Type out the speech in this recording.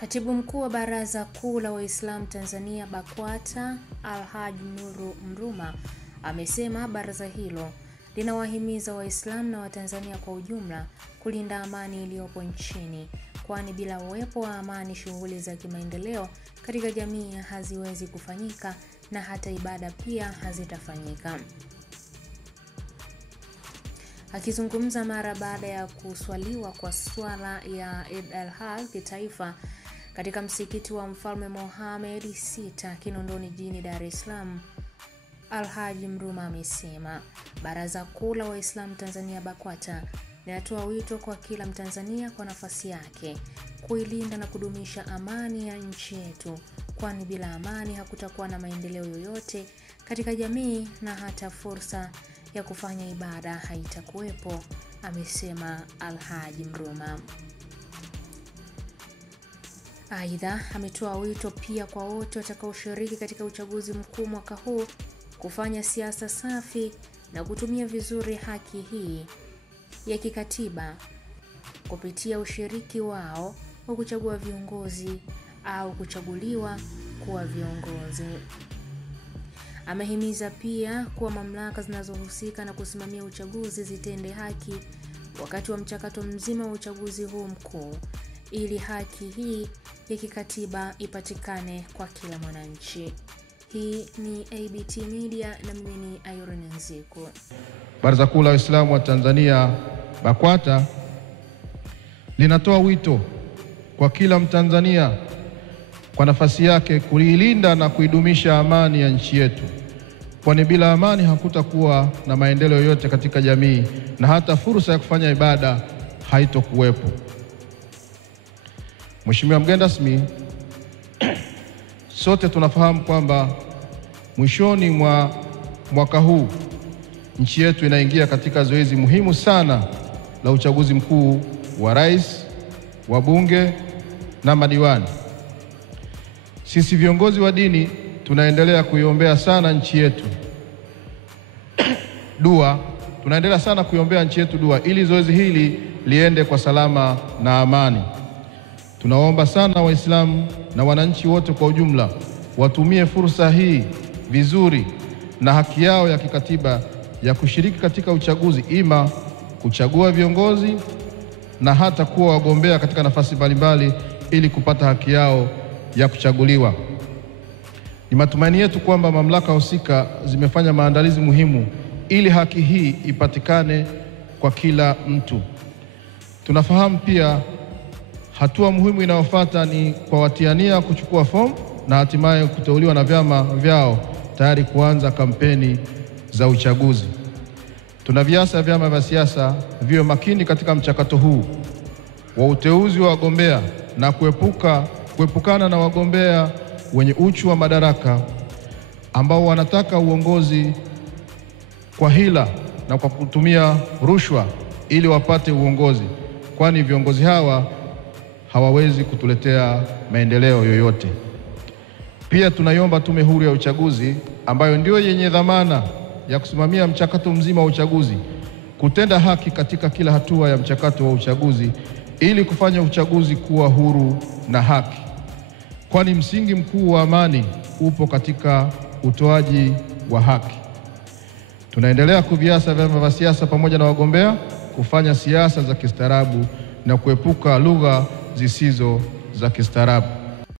Katibu Mkuu wa Baraza Kuu la Waislamu Tanzania BAKWATA Alhaji Nuru Mruma amesema baraza hilo linawahimiza Waislamu na Watanzania kwa ujumla kulinda amani iliyopo nchini, kwani bila uwepo wa amani shughuli za kimaendeleo katika jamii haziwezi kufanyika na hata ibada pia hazitafanyika. Akizungumza mara baada ya kuswaliwa kwa swala ya Eid al-Adha kitaifa katika msikiti wa Mfalme Mohamed VI Kinondoni jijini Dar es Salaam, Alhaji Mruma amesema Baraza Kuu la Waislamu Tanzania BAKWATA linatoa wito kwa kila Mtanzania kwa nafasi yake kuilinda na kudumisha amani ya nchi yetu, kwani bila amani hakutakuwa na maendeleo yoyote katika jamii na hata fursa ya kufanya ibada haitakuwepo, amesema Alhaji Mruma. Aidha, ametoa wito pia kwa wote watakaoshiriki katika uchaguzi mkuu mwaka huu kufanya siasa safi na kutumia vizuri haki hii ya kikatiba kupitia ushiriki wao wa kuchagua viongozi au kuchaguliwa kuwa viongozi. Amehimiza pia kuwa mamlaka zinazohusika na kusimamia uchaguzi zitende haki wakati wa mchakato mzima wa uchaguzi huu mkuu, ili haki hii ya kikatiba ipatikane kwa kila mwananchi. Hii ni ABT Media na mimi ni Irene Nziku. Baraza Kuu la Waislamu wa Tanzania BAKWATA linatoa wito kwa kila Mtanzania kwa nafasi yake kuilinda na kuidumisha amani ya nchi yetu, kwani bila amani hakutakuwa na maendeleo yoyote katika jamii na hata fursa ya kufanya ibada haitokuwepo. Mheshimiwa mgeni rasmi, sote tunafahamu kwamba mwishoni mwa mwaka huu nchi yetu inaingia katika zoezi muhimu sana la uchaguzi mkuu wa rais, wa bunge na madiwani. Sisi viongozi wa dini tunaendelea kuiombea sana nchi yetu dua ili zoezi hili liende kwa salama na amani. Tunaomba sana Waislamu na wananchi wote kwa ujumla watumie fursa hii vizuri na haki yao ya kikatiba ya kushiriki katika uchaguzi, ima kuchagua viongozi na hata kuwa wagombea katika nafasi mbalimbali ili kupata haki yao ya kuchaguliwa. Ni matumaini yetu kwamba mamlaka husika zimefanya maandalizi muhimu ili haki hii ipatikane kwa kila mtu. Tunafahamu pia hatua muhimu inayofuata ni kwa watiania kuchukua fomu na hatimaye kuteuliwa na vyama vyao tayari kuanza kampeni za uchaguzi. Tunaviasa vyama vya siasa viwe makini katika mchakato huu wa uteuzi wa wagombea na kuepukana na wagombea wenye uchu wa madaraka ambao wanataka uongozi kwa hila na kwa kutumia rushwa ili wapate uongozi, kwani viongozi hawa hawawezi kutuletea maendeleo yoyote. Pia tunaiomba Tume Huru ya Uchaguzi ambayo ndio yenye dhamana ya kusimamia mchakato mzima wa uchaguzi kutenda haki katika kila hatua ya mchakato wa uchaguzi ili kufanya uchaguzi kuwa huru na haki, kwani msingi mkuu wa amani upo katika utoaji wa haki. Tunaendelea kuviasa vyama vya siasa pamoja na wagombea kufanya siasa za kistaarabu na kuepuka lugha zisizo za kistaarabu.